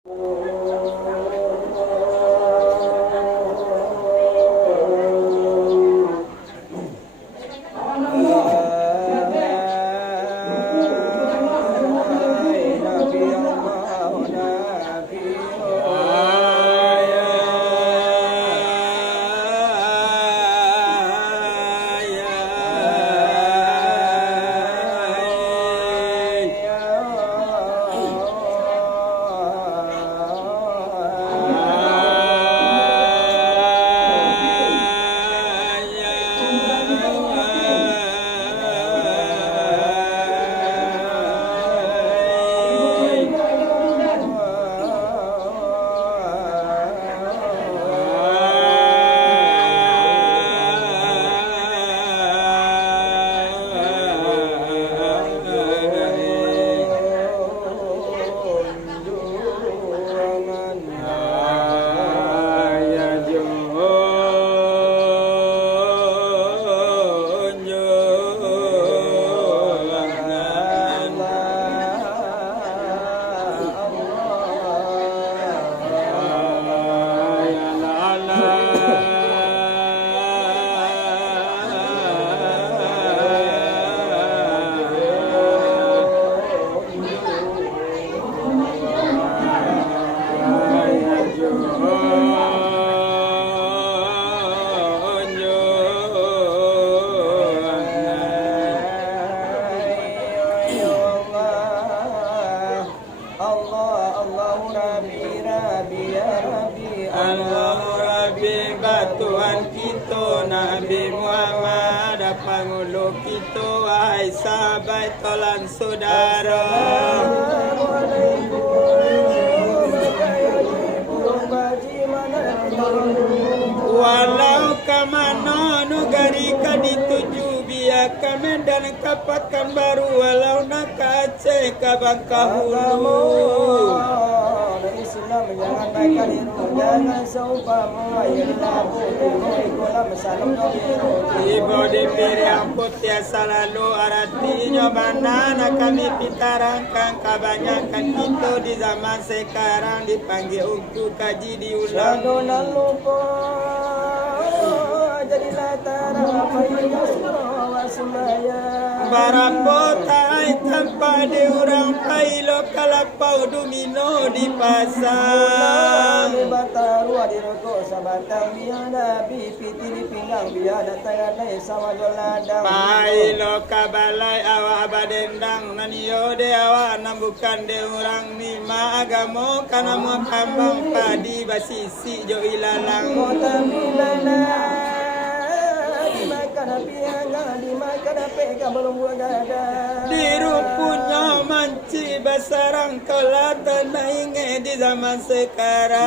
Walau kamana negari ka dituju biarkan Medan kapakan baru walau nak Aceh ka Bangkahulu. Islam jangan baikkan itu jangan seumpama ialah putih kolam salam biru. Ibu dipilih yang putih selalu artinya mana kami pitarangkan kebanyakan kita di zaman sekarang dipanggil untuk kaji diulang. Jangan lupa jadilah taraf yang surah semaya. Barapotai tanpa diurang pailo kalapau domino di pasar. Batarua di rokok sabatang biada bipiti di pinggang biada tangan sama joladang. Pailo kabalai awak badendang nanio de awak nambukan de urang nima agamo kana mo kambang padi basisi jo ilalang. Kota milana di rupunya manci basarang kelatan nainge di zaman sekarang.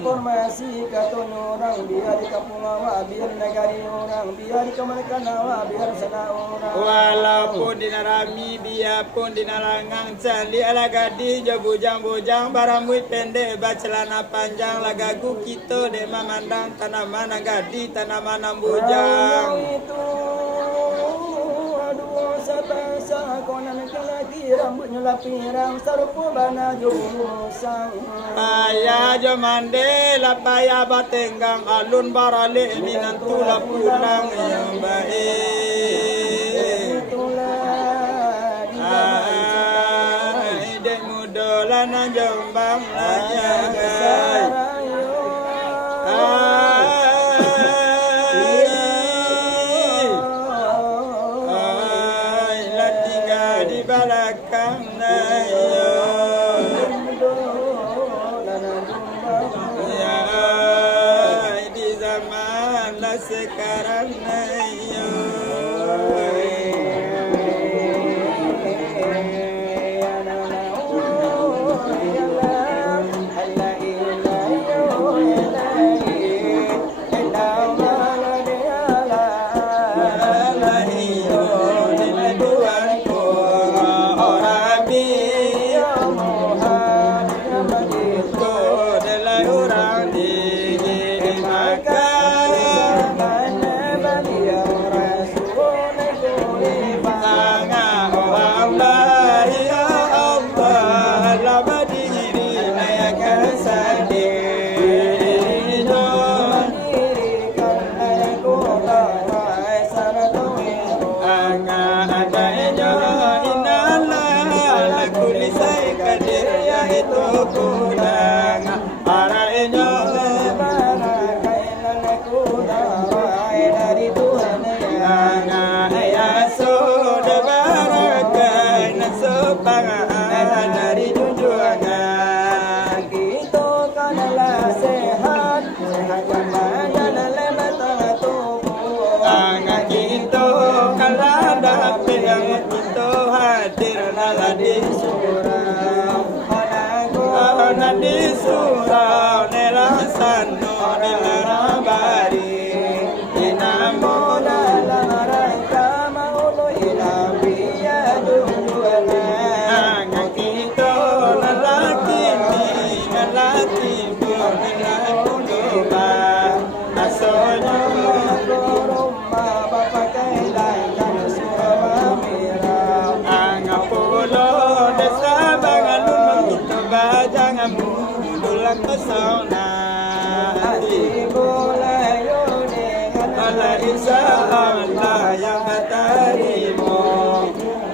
Informasi kata orang biar di kampung awak biar negari orang biar di kemerdekaan awak biar sana orang. Walaupun di narami biarpun di nalangang cali ala gadi jo bujang-bujang baramui pendek bacelana panjang lagagu kita de memandang tanaman gadi tanaman bujang. Itu aduh sabasa konan kelaki rambutnya lapirang sarupu bana jumusang. Paya jo mandela paya batenggang alun barale minantula pulang yang baik. Ide mudolana jombang layangan. Sekarang ayo itu kudang para inyo barakainan kudarai dari Tuhan yang ayasud barakainan sepangan dari junjungan kita kanalah sehat sehat yang badan lebat tubuh angin kita kalah dapat yang kita hadir nala di surau ana di surau nelasano nelarabari inamo dalam rangka maulo ilabiya duduana angin kita lalaki nalakuba asonya rumah bapak kailan dan surau merah angapulo desa bangalun kita bajangan mudulang pesona Atibulayo dengan ala isa Allah yang batarimo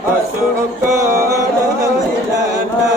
Asukur ilana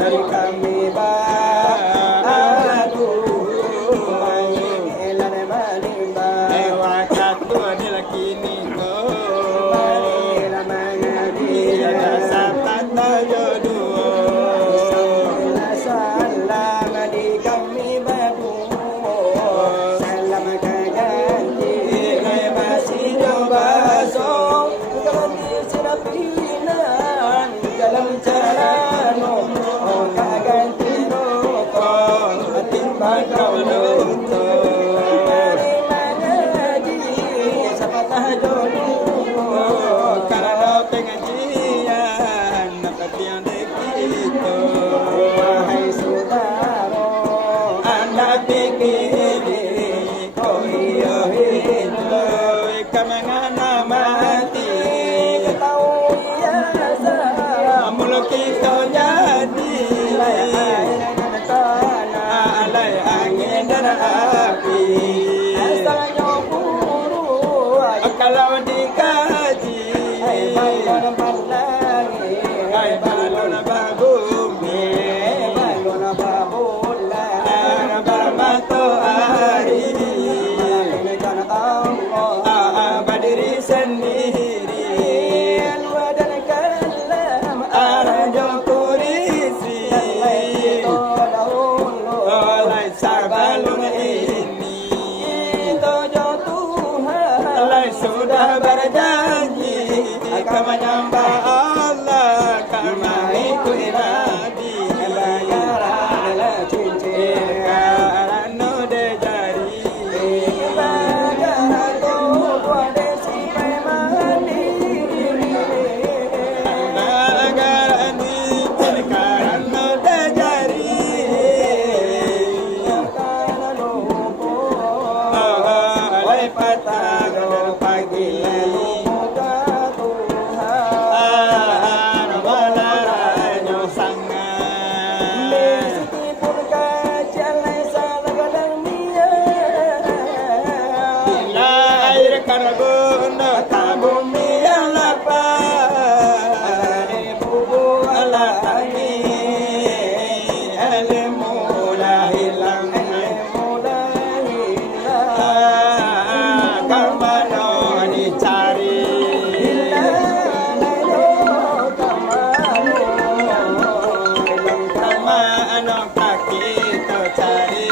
dari kami kalau dikaji balon babumi balon babula barmato ari dengan Allah berdiri sendiri wadan kalam arjo kurisi oleh sabalun ini tojo Tuhan sudah berjanji akan menyembah Allah karena itu nabi bagara cincin karena dejari bagara tu buat si pemandi bagara ni karena dejari karena lupa oleh patah pagi karena bunda tabumi alapa bubu alatani mula hilang kamano dicari kamano kaki tercari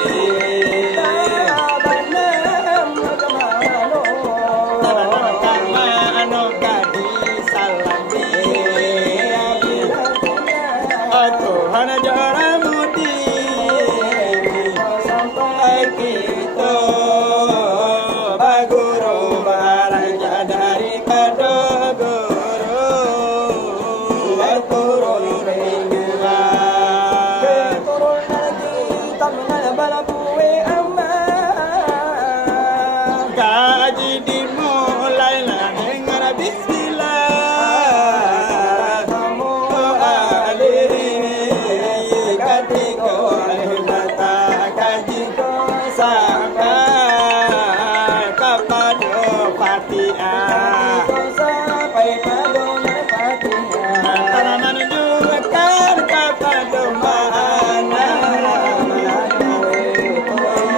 kamano gadis salami Tuhan jara mudi kita baguru baraja dari kadogoro turun ringwa turun lagi taminal balabuwe amma gaji dimulai lah dengar bismillah kamu aliri gaji ko alibata gaji ko sampai kepada Fatihah sampai pada Fatihah tanaman menunjukkan kepada mana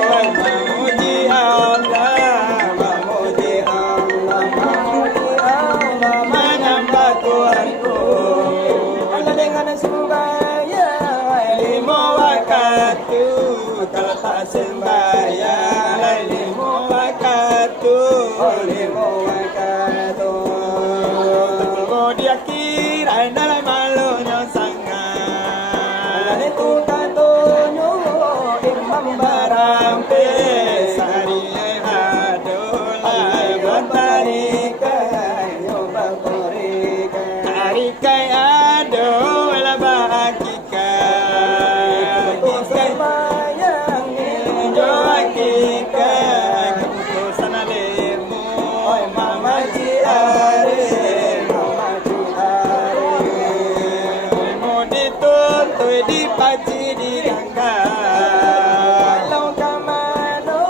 memuji Allah memuji Allah memuji Allah menyembah Tuhanku anda dengan sembahyang lima waktu kalau tak sembahyang lima waktu lima waktu terus dia kira dalam malunya sangat itu katonyo imam barampe sari adola batarika yo batarika tarikai adola bakika sembahyang jo akika ku sanalemu oi mama ciare mo dituntui dipaci dirangka kalau kamano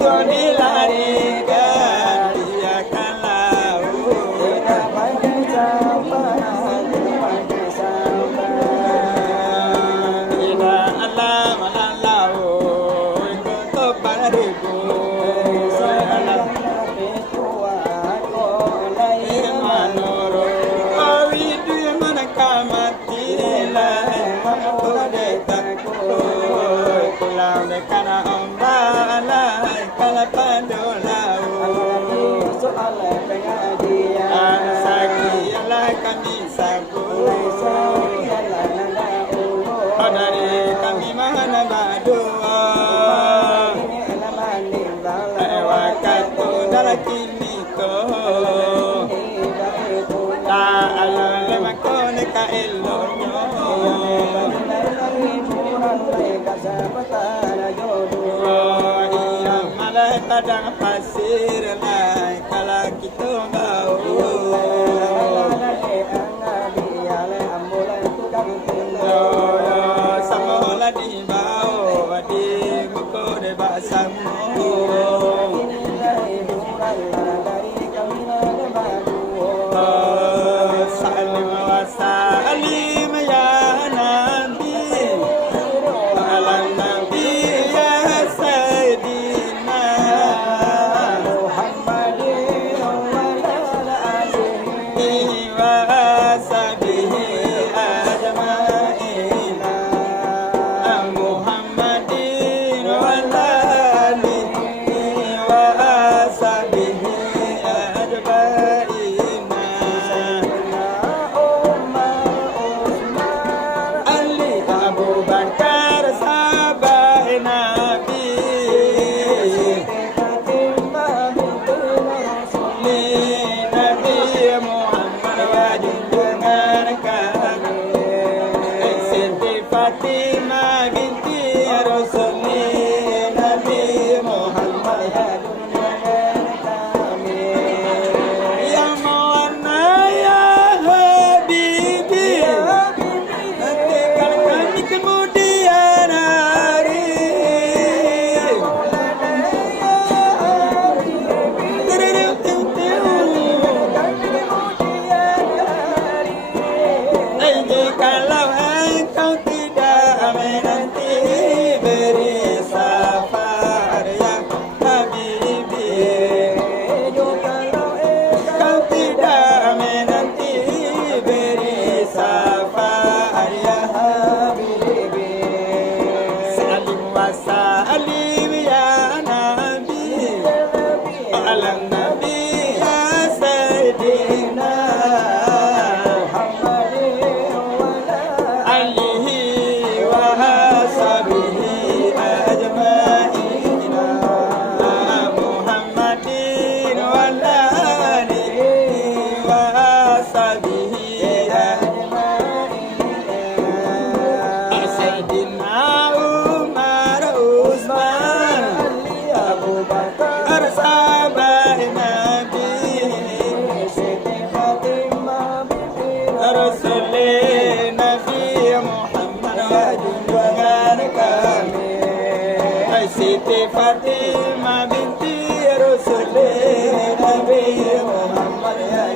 tuh dilarikan dia kan lau tidak pakai sabar pakai sabar tidak alam alau ikut paribu salam tua kolai manoro awidu mana kamati lai mampu detaku pulang dekana ombalai kala pandolau soal pengajian sagi Allah kami sabu dari kami mana badua waktu dalam kini ko tak alam lema kone ka elonyo iya malah padang pasir lai kala kita bau samola di bau di muko de basamu salim wa salim ya nabi ala nabi ya sayyidina muhammadin wa ala Fatimah binti Rasulullah Nabi Muhammad ya